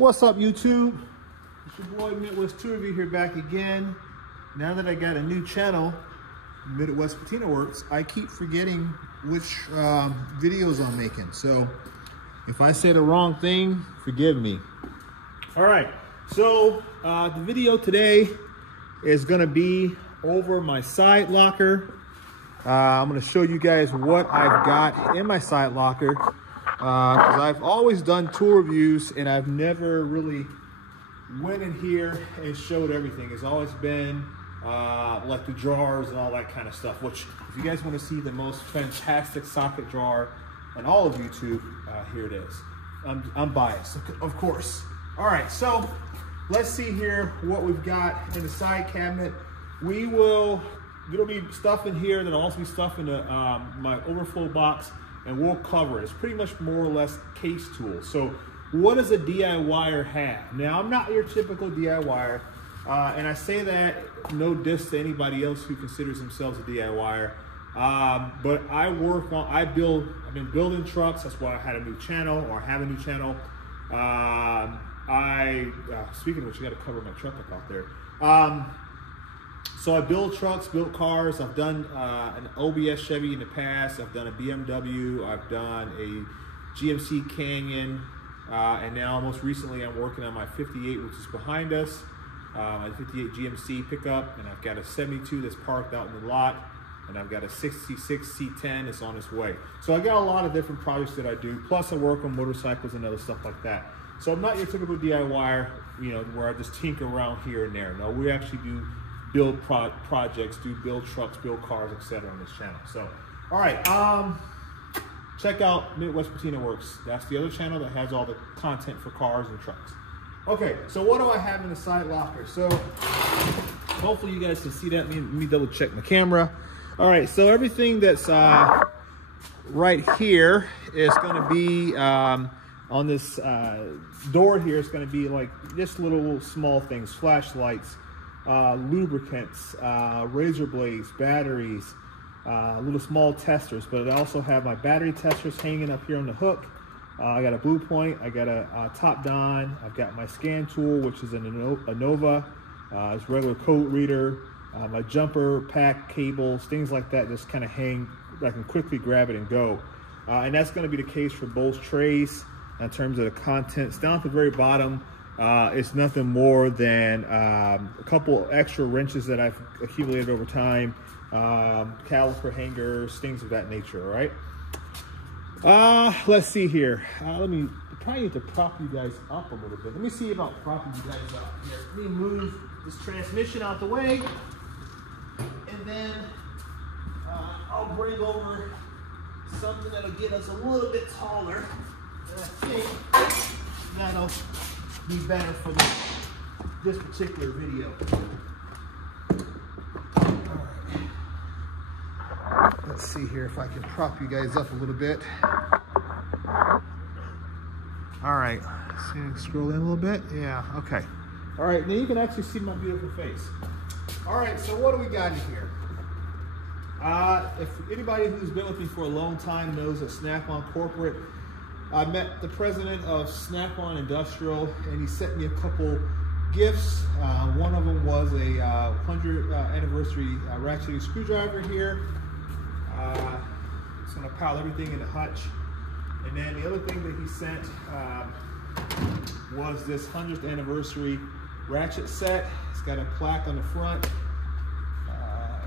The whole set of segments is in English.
What's up, YouTube? It's your boy Midwest Tour Review here, back again. Now that I got a new channel, Midwest Patina Works, I keep forgetting which videos I'm making. So if I say the wrong thing, forgive me. All right, so the video today is gonna be over my side locker. I'm gonna show you guys what I've got in my side locker. Because I've always done tour reviews and I've never really went in here and showed everything. It's always been like the drawers and all that kind of stuff, which if you guys want to see the most fantastic socket drawer on all of YouTube, here it is. I'm biased, of course. All right, so let's see here what we've got in the side cabinet. There'll be stuff in here, there'll also be stuff in the, my overflow box, and we'll cover it. It's pretty much more or less case tools. So what does a DIYer have? Now, I'm not your typical DIYer, and I say that no diss to anybody else who considers themselves a DIYer, but I've been building trucks. That's why I had a new channel, or I have a new channel. Speaking of which, you gotta cover my truck up out there. So I build trucks, built cars. I've done an OBS Chevy in the past. I've done a BMW. I've done a GMC Canyon. And now most recently I'm working on my 58, which is behind us. My 58 GMC pickup. And I've got a 72 that's parked out in the lot. And I've got a 66 C10 that's on its way. So I got a lot of different projects that I do. Plus I work on motorcycles and other stuff like that. So I'm not your typical DIYer, you know, where I just tinker around here and there. No, we actually do build projects, build trucks, build cars, etc. on this channel. So, all right, check out Midwest Patina Works. That's the other channel that has all the content for cars and trucks. Okay, so what do I have in the side locker? So, hopefully you guys can see that. Let me double check my camera. All right, so everything that's right here is going to be on this door here. It's going to be like just little small things, flashlights, lubricants, razor blades, batteries, little small testers. But I also have my battery testers hanging up here on the hook. I got a Blue Point, I got a Top Don, I've got my scan tool, which is a Nova, it's regular code reader, my jumper, pack, cables, things like that just kind of hang. I can quickly grab it and go. And that's going to be the case for both trays in terms of the contents. Down at the very bottom, it's nothing more than a couple extra wrenches that I've accumulated over time, caliper hangers, things of that nature, all right? Let's see here. I probably need to prop you guys up a little bit. Let me see about propping you guys up here. Let me move this transmission out the way, and then I'll bring over something that'll get us a little bit taller, and I think that'll be better for this particular video. All right. Let's see here if I can prop you guys up a little bit. All right, see, scroll in a little bit. Yeah, okay. All right, now you can actually see my beautiful face. All right, so what do we got in here? If anybody who's been with me for a long time knows that Snap-on Corporate, I met the president of Snap-on Industrial, and he sent me a couple gifts. One of them was a 100th anniversary ratcheting screwdriver here. It's gonna pile everything in the hutch. And then the other thing that he sent was this 100th anniversary ratchet set. It's got a plaque on the front.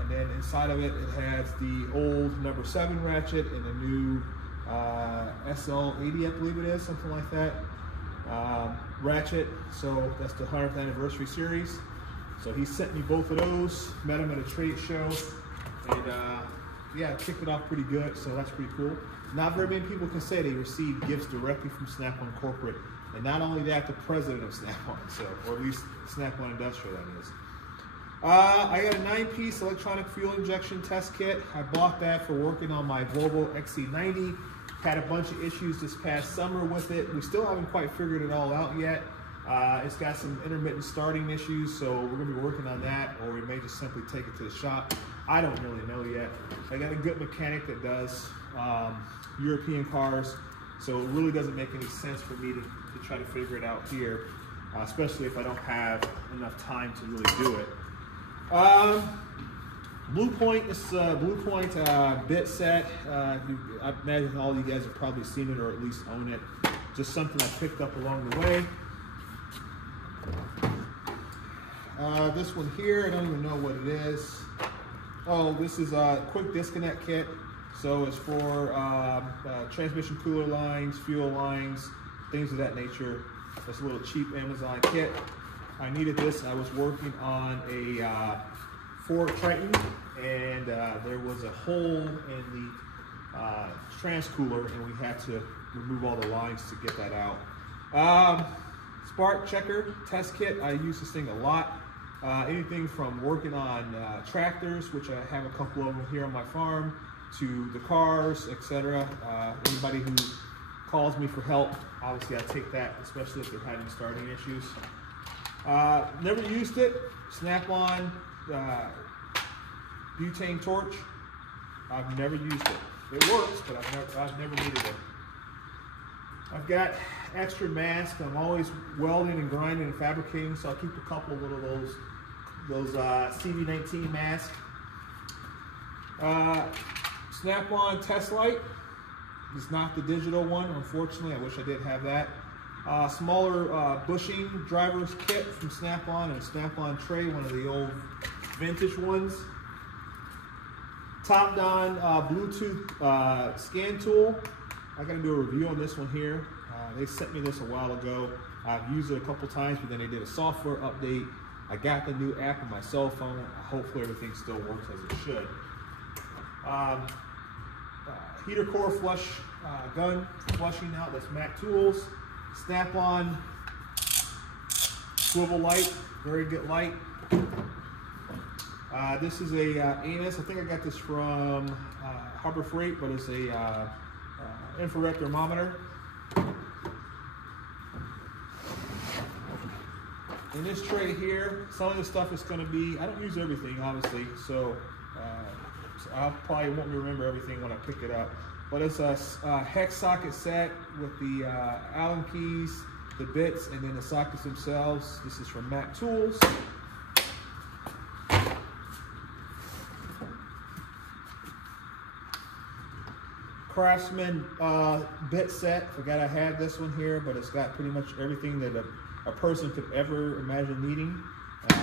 And then inside of it, it has the old number 7 ratchet and the new SL80, I believe it is, something like that, ratchet. So that's the 100th anniversary series. So he sent me both of those, met him at a trade show, and yeah, it kicked it off pretty good, so that's pretty cool. Not very many people can say they received gifts directly from Snap-on Corporate, and not only that, the president of Snap-on, so, or at least Snap-on Industrial, that is. I got a 9-piece electronic fuel injection test kit. I bought that for working on my Volvo XC90. Had a bunch of issues this past summer with it. We still haven't quite figured it all out yet. It's got some intermittent starting issues, so we're gonna be working on that, or we may just simply take it to the shop. I don't really know yet. I got a good mechanic that does European cars. So it really doesn't make any sense for me to try to figure it out here, especially if I don't have enough time to really do it. Blue Point, this is a Blue Point bit set. I imagine all you guys have probably seen it or at least own it. Just something I picked up along the way. This one here, I don't even know what it is. Oh, this is a quick disconnect kit. So it's for transmission cooler lines, fuel lines, things of that nature. It's a little cheap Amazon kit. I needed this. I was working on a Ford Triton, and there was a hole in the transcooler, and we had to remove all the lines to get that out. Spark checker test kit. I use this thing a lot. Anything from working on tractors, which I have a couple of them here on my farm, to the cars, etc. Anybody who calls me for help, obviously I take that, especially if they're having starting issues. Never used it. Snap-on butane torch. I've never used it. It works, but I've never needed it. I've got extra mask. I'm always welding and grinding and fabricating, so I'll keep a couple of those CV19 masks. Snap-on test light. It's not the digital one, unfortunately. I wish I did have that. Smaller bushing driver's kit from Snap-on, and a Snap-on tray, one of the old vintage ones. Topdon Bluetooth scan tool. I gotta do a review on this one here. They sent me this a while ago. I've used it a couple times, but then they did a software update. I got the new app on my cell phone. Hopefully everything still works as it should. Heater core flush gun flushing out. That's Mac Tools. Snap-on swivel light, very good light. This is a Anus. I think I got this from Harbor Freight, but it's a infrared thermometer. In this tray here, some of the stuff is going to be, I don't use everything obviously, so I probably won't remember everything when I pick it up. But it's a hex socket set with the Allen keys, the bits, and then the sockets themselves. This is from Mac Tools. Craftsman bit set. Forgot I had this one here, but it's got pretty much everything that a person could ever imagine needing.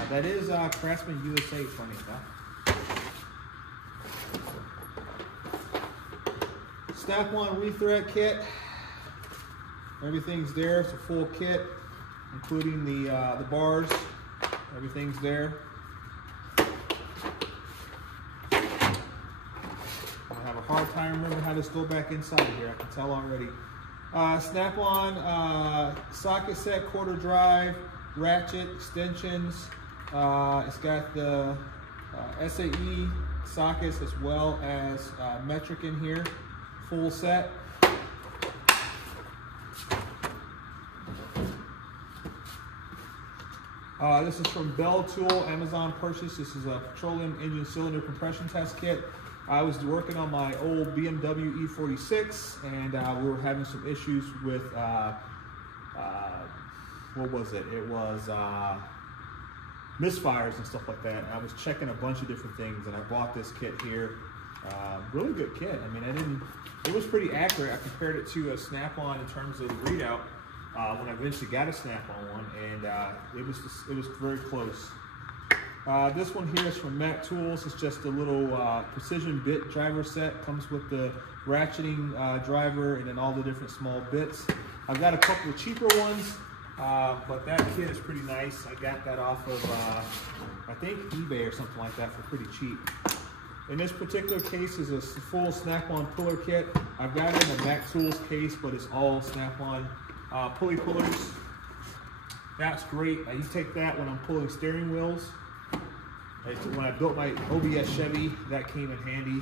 That is Craftsman USA, funny enough. Snap-on rethread kit. Everything's there. It's a full kit, including the bars. Everything's there. I have a hard time remembering how this go back inside of here. I can tell already. Snap-on socket set, quarter drive, ratchet, extensions. It's got the SAE sockets as well as metric in here. Full set. This is from Bell Tool, Amazon purchase. This is a petroleum engine cylinder compression test kit. I was working on my old BMW E46, and we were having some issues with, what was it? It was misfires and stuff like that. And I was checking a bunch of different things, and I bought this kit here. Really good kit. I mean, it was pretty accurate. I compared it to a Snap-on in terms of the readout when I eventually got a Snap-on one, and it was very close. This one here is from Mac Tools. It's just a little precision bit driver set. Comes with the ratcheting driver and then all the different small bits. I've got a couple of cheaper ones, but that kit is pretty nice. I got that off of, I think, eBay or something like that for pretty cheap. In this particular case is a full Snap-on puller kit. I've got it in a Mac Tools case, but it's all Snap-on pulley pullers. That's great. You take that when I'm pulling steering wheels. When I built my OBS Chevy, that came in handy.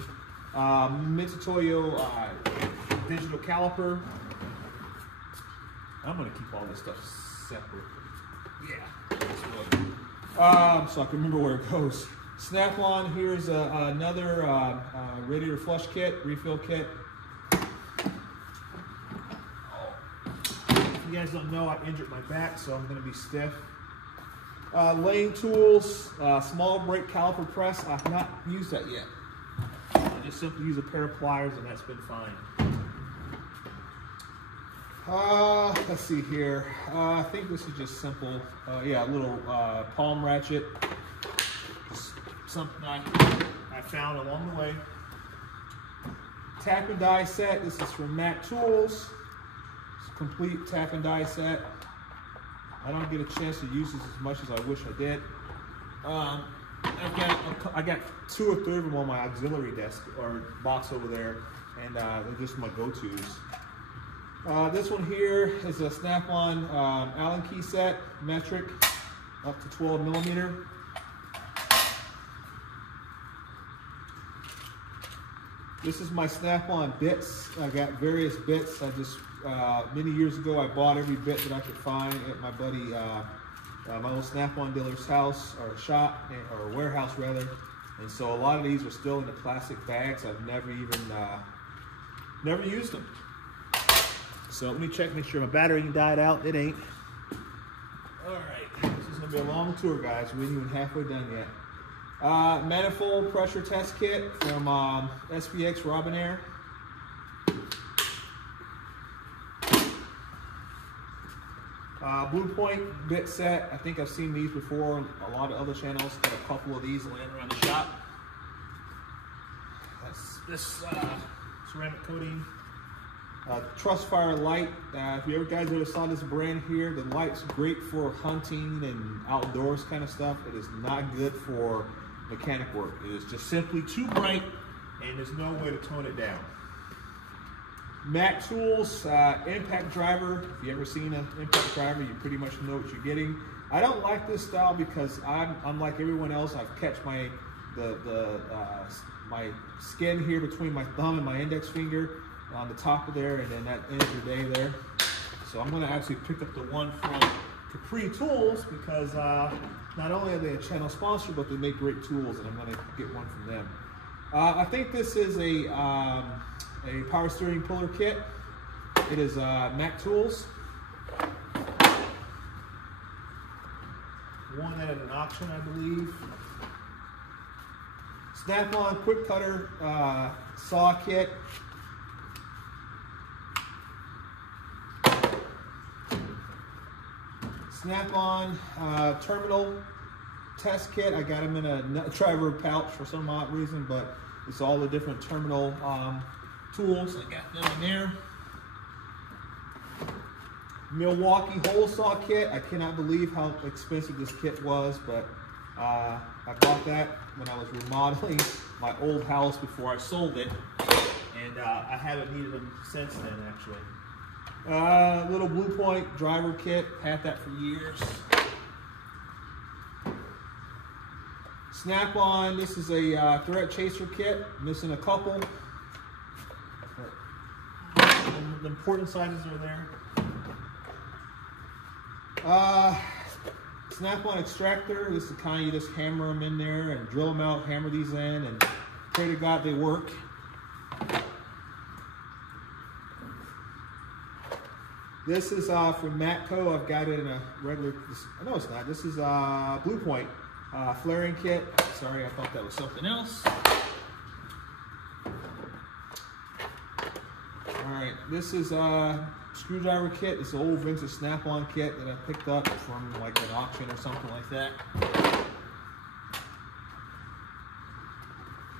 Mitutoyo digital caliper. I'm gonna keep all this stuff separate. Yeah. So I can remember where it goes. Snap-on, here's another radiator flush kit, refill kit. you guys don't know, I injured my back, so I'm going to be stiff. Laying tools, small brake caliper press. I've not used that yet. I just simply use a pair of pliers, and that's been fine. Let's see here. I think this is just simple. Yeah, a little palm ratchet. Just something I found along the way. Tap and die set. This is from Mac Tools. It's a complete tap and die set. I don't get a chance to use this as much as I wish I did. I got 2 or 3 of them on my auxiliary desk or box over there, and they're just my go-tos. This one here is a Snap-on Allen key set, metric, up to 12 millimeter. This is my Snap-on bits. I got various bits. I just many years ago I bought every bit that I could find at my buddy, my old Snap-on dealer's house or shop or warehouse rather. And so a lot of these are still in the plastic bags. I've never even never used them. So let me check, make sure my battery died out. It ain't. All right, this is gonna be a long tour, guys. We ain't even halfway done yet. Manifold pressure test kit from SPX Robinair. Blue Point bit set. I think I've seen these before. A lot of other channels got a couple of these laying around the shop. That's this ceramic coating. Trustfire light. If you guys ever saw this brand here, the light's great for hunting and outdoors kind of stuff. It is not good for mechanic work. It is just simply too bright, and there's no way to tone it down. Mac Tools impact driver. If you ever seen an impact driver, you pretty much know what you're getting. I don't like this style because I'm like everyone else. I've catch my my skin here between my thumb and my index finger on the top of there, and then that ends your day there. So I'm going to actually pick up the one from Capri Tools because not only are they a channel sponsor, but they make great tools, and I'm going to get one from them. I think this is a power steering puller kit. It is Mac Tools. Won that at an auction, I believe. Snap-on quick cutter saw kit. Snap-on terminal test kit. I got them in a nut driver pouch for some odd reason, but it's all the different terminal tools. I got them in there. Milwaukee hole saw kit. I cannot believe how expensive this kit was, but I bought that when I was remodeling my old house before I sold it, and I haven't needed them since then, actually. Little Blue Point driver kit, had that for years. Snap-on, this is a thread chaser kit, missing a couple. The important sizes are there. Snap-on extractor, this is the kind you just hammer them in there and drill them out, hammer these in, and pray to God they work. This is from Matco. I've got it in a regular, no it's not, this is Blue Point flaring kit. Sorry, I thought that was something else. Alright, this is screwdriver kit. It's an old vintage Snap-on kit that I picked up from like an auction or something like that.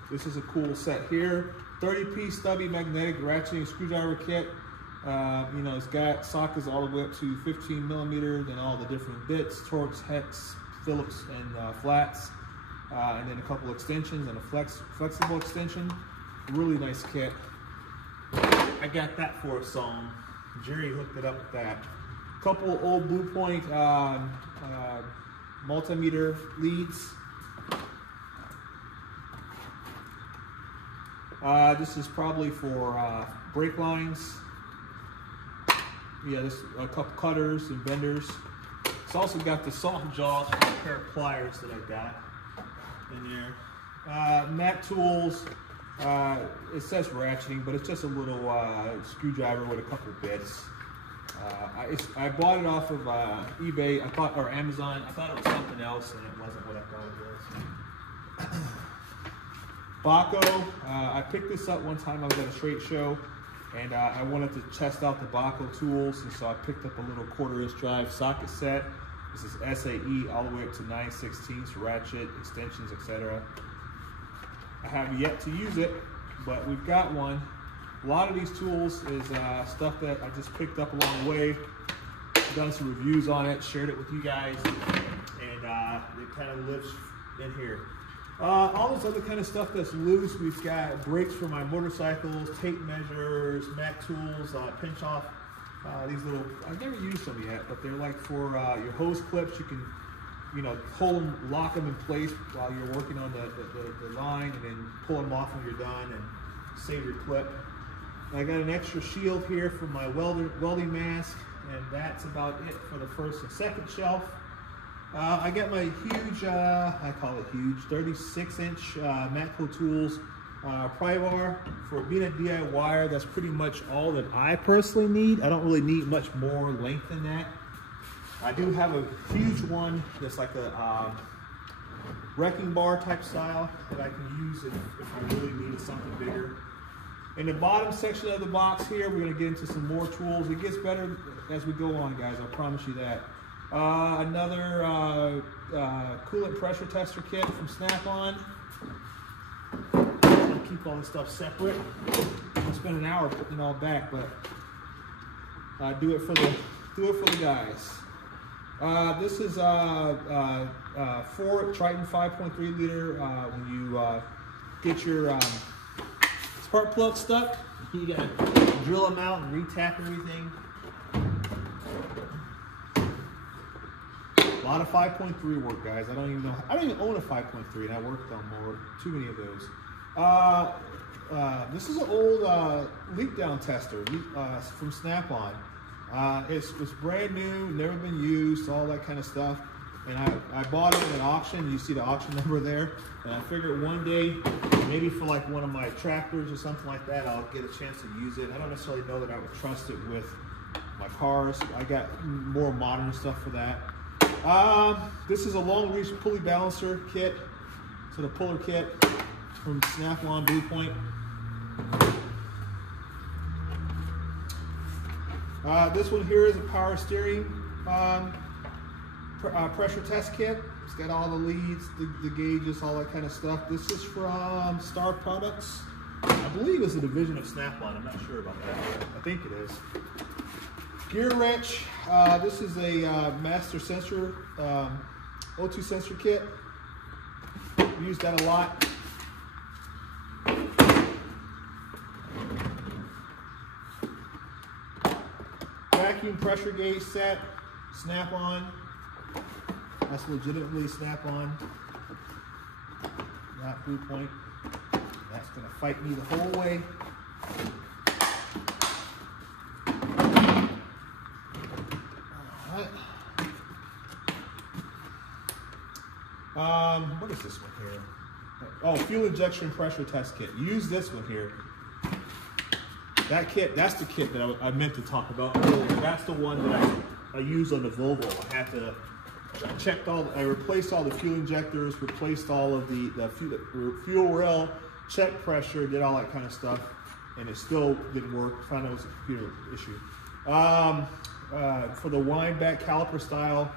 This is a cool set here. 30-piece stubby magnetic ratcheting screwdriver kit. You know, it's got sockets all the way up to 15 millimeter, then all the different bits, Torx, hex, Phillips, and flats, and then a couple extensions and a flexible extension. Really nice kit. I got that for a song. Jerry hooked it up with that. Couple old Blue Point multimeter leads. This is probably for brake lines. Yeah, this a couple cutters and benders. It's also got the soft jaws for a pair of pliers that I got in there. Mac Tools. It says ratcheting, but it's just a little screwdriver with a couple bits. I bought it off of eBay. I thought, or Amazon. I thought it was something else, and it wasn't what I thought it was. Baco. I picked this up one time. I was at a trade show, and I wanted to test out the Baco tools, and so I picked up a little 1/4" drive socket set. This is SAE all the way up to 9/16 ratchet, extensions, etc. I have yet to use it, but we've got one. A lot of these tools is stuff that I just picked up along the way. Done some reviews on it, shared it with you guys, and it kind of lives in here. All this other kind of stuff that's loose. We've got brakes for my motorcycles, tape measures, Mac tools, pinch off. These little, I've never used them yet, but they're like for your hose clips. You can, hold them, lock them in place while you're working on the line, and then pull them off when you're done and save your clip. I got an extra shield here for my welding mask, and that's about it for the first and second shelf. I got my huge, I call it huge, 36-inch Matco Tools pry bar. For being a DIYer, that's pretty much all that I personally need. I don't really need much more length than that. I do have a huge one that's like a wrecking bar type style that I can use if I really needed something bigger. In the bottom section of the box here, we're going to get into some more tools. It gets better as we go on, guys. I promise you that. Another coolant pressure tester kit from Snap-on. I'll keep all this stuff separate. I'll spend an hour putting it all back, but do it for the guys. This is 4 Triton 5.3 liter. When you get your spark plug stuck, you gotta drill them out and re-tap everything. A lot of 5.3 work, guys. I don't even own a 5.3, and I worked on too many of those. This is an old leak down tester from Snap-on. It's brand new, never been used, all that kind of stuff. And I bought it at an auction. You see the auction number there. And I figured one day, maybe for like one of my tractors or something like that, I'll get a chance to use it. I don't necessarily know that I would trust it with my cars. I got more modern stuff for that. This is a long reach pulley balancer kit. So the puller kit from Snap-on Blue Point. This one here is a power steering pressure test kit. It's got all the leads, the gauges, all that kind of stuff. This is from Star Products. I believe it's a division of Snap-on. I'm not sure about that. I think it is. Gear wrench. This is a master sensor, O2 sensor kit. We use that a lot. Vacuum pressure gauge set, Snap-on. That's legitimately Snap-on, not Blue Point. That's gonna fight me the whole way. All right. What is this one here? Oh, fuel injection pressure test kit. Use this one here. That kit, that's the kit that I meant to talk about earlier. That's the one that I used on the Volvo. I replaced all the fuel injectors, replaced all of the fuel rail, checked pressure, did all that kind of stuff, and it still didn't work. Found out it was a computer issue. For the wind back caliper style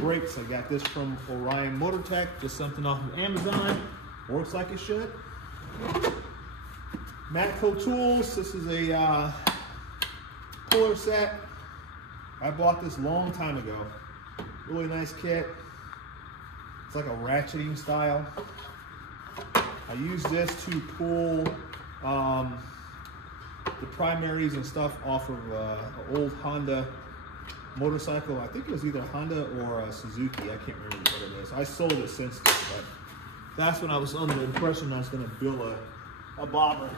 brakes, I got this from Orion Motor Tech, just something off of Amazon. Works like it should. Matco Tools, this is a puller set. I bought this a long time ago. Really nice kit. It's like a ratcheting style. I use this to pull the primaries and stuff off of an old Honda motorcycle. I think it was either Honda or Suzuki. I can't remember what it is. I sold it since then, but that's when I was under the impression I was going to build a bobber.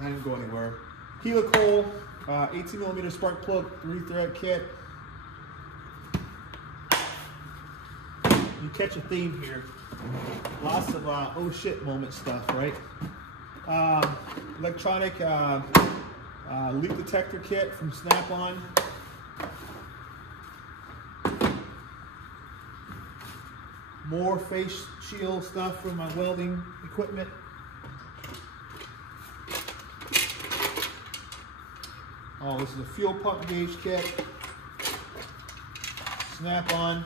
I didn't go anywhere. Helical, 18mm spark plug, 3-thread kit. You catch a theme here. Lots of oh shit moment stuff, right? Electronic leak detector kit from Snap-on. more face shield stuff for my welding equipment. Oh, this is a fuel pump gauge kit. Snap-on.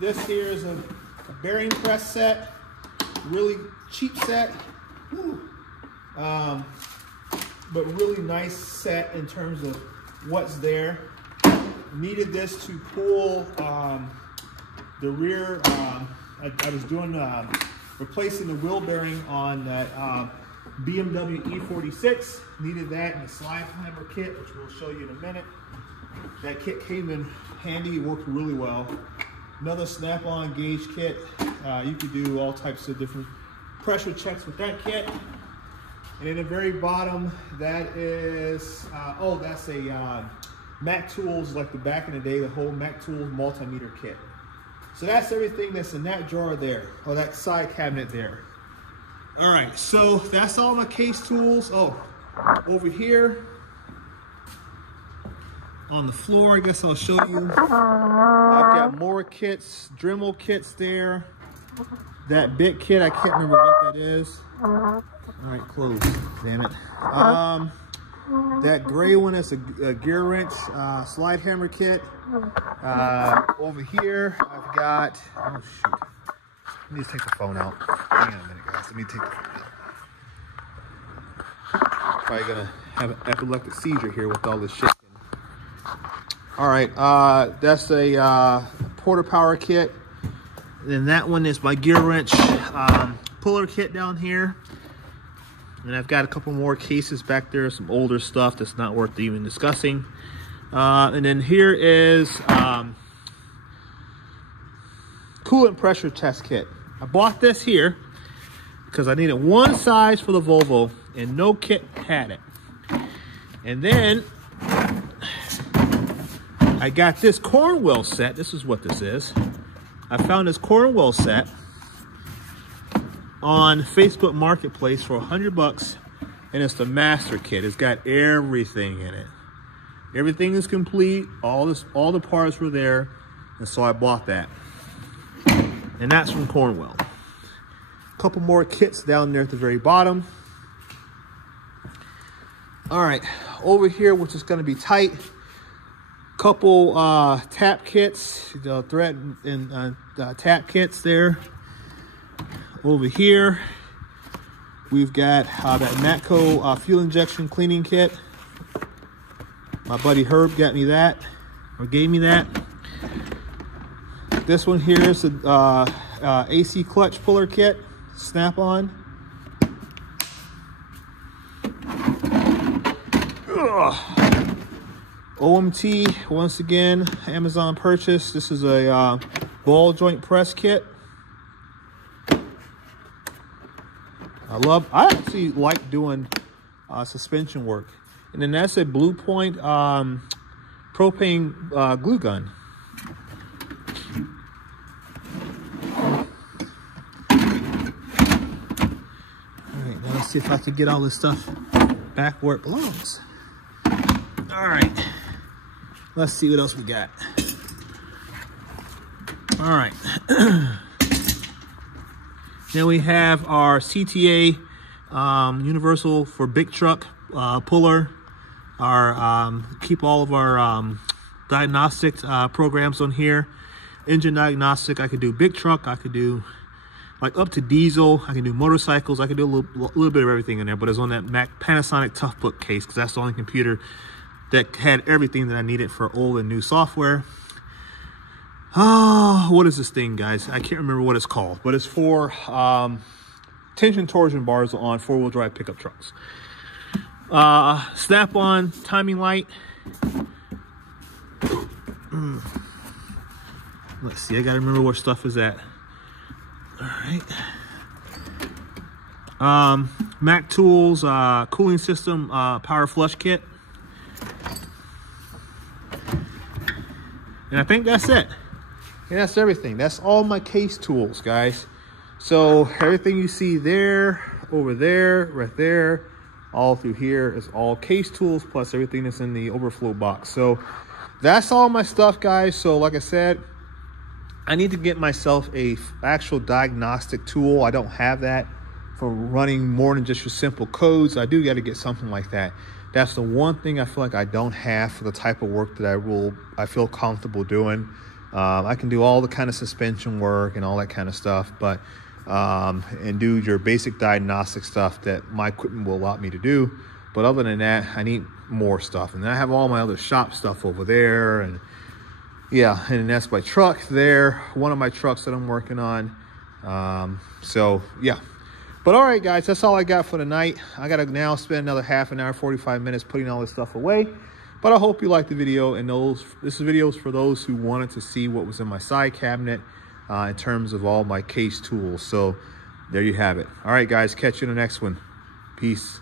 This here is a bearing press set, really cheap set, but really nice set in terms of what's there. Needed this to pull the rear. I was doing replacing the wheel bearing on that BMW E46. Needed that in the slide hammer kit, which we'll show you in a minute. That kit came in handy. It worked really well. Another Snap-on gauge kit. You could do all types of different pressure checks with that kit. And in the very bottom, that is, that's a Mac Tools, like the back in the day, the whole Mac Tools multimeter kit. So that's everything that's in that drawer there, or that side cabinet there. All right, so that's all my case tools. Oh, over here on the floor, I guess I'll show you. I've got more kits, Dremel kits there. That big kit, I can't remember what that is. All right, close, damn it. That gray one is a gear wrench slide hammer kit. Over here, I've got, oh shoot. Let me just take the phone out. Hang on a minute, guys. Let me take the phone out. Probably gonna have an epileptic seizure here with all this shit. All right, that's a Porter Power kit. Then that one is my gear wrench puller kit down here. And I've got a couple more cases back there, some older stuff that's not worth even discussing. And then here is coolant pressure test kit. I bought this here because I needed one size for the Volvo and no kit had it. And then I got this Cornwell set. This is what this is. I found this Cornwell set on Facebook Marketplace for $100, and it's the master kit. It's got everything in it. Everything is complete. All the parts were there, and so I bought that. And that's from Cornwell. A couple more kits down there at the very bottom. All right, over here, which is going to be tight. Couple tap kits, the thread and tap kits there. Over here, we've got that Matco fuel injection cleaning kit. My buddy Herb got me that, or gave me that. This one here is the AC clutch puller kit, Snap-on. OMT, once again, Amazon purchase. This is a ball joint press kit. I actually like doing suspension work. And then that's a Blue Point propane glue gun. All right, now let's see if I can get all this stuff back where it belongs. All right, let's see what else we got. All right. Then we have our CTA universal for big truck puller. Our keep all of our diagnostic programs on here. Engine diagnostic. I could do big truck. I could do like up to diesel. I can do motorcycles. I could do a little bit of everything in there. But it's on that Panasonic Toughbook case because that's the only computer that had everything that I needed for old and new software. Oh, what is this thing, guys? I can't remember what it's called, but it's for tension torsion bars on four-wheel drive pickup trucks. Snap-on timing light. Let's see, I gotta remember where stuff is at. All right. Mac Tools cooling system power flush kit. And I think that's it. And that's everything. That's all my case tools, guys. So everything you see there, over there, right there, all through here is all case tools plus everything that's in the overflow box. So that's all my stuff, guys. So like I said, I need to get myself a actual diagnostic tool. I don't have that for running more than just your simple codes. I do got to get something like that. That's the one thing I feel like I don't have for the type of work that I feel comfortable doing. I can do all the kind of suspension work and all that kind of stuff, but and do your basic diagnostic stuff that my equipment will allow me to do. But other than that, I need more stuff. And then I have all my other shop stuff over there, and yeah, and that's my truck there, one of my trucks that I'm working on. So yeah. But all right, guys, that's all I got for tonight. I got to now spend another half an hour, 45 minutes putting all this stuff away. But I hope you liked the video. And this video is for those who wanted to see what was in my side cabinet in terms of all my case tools. So there you have it. All right, guys, catch you in the next one. Peace.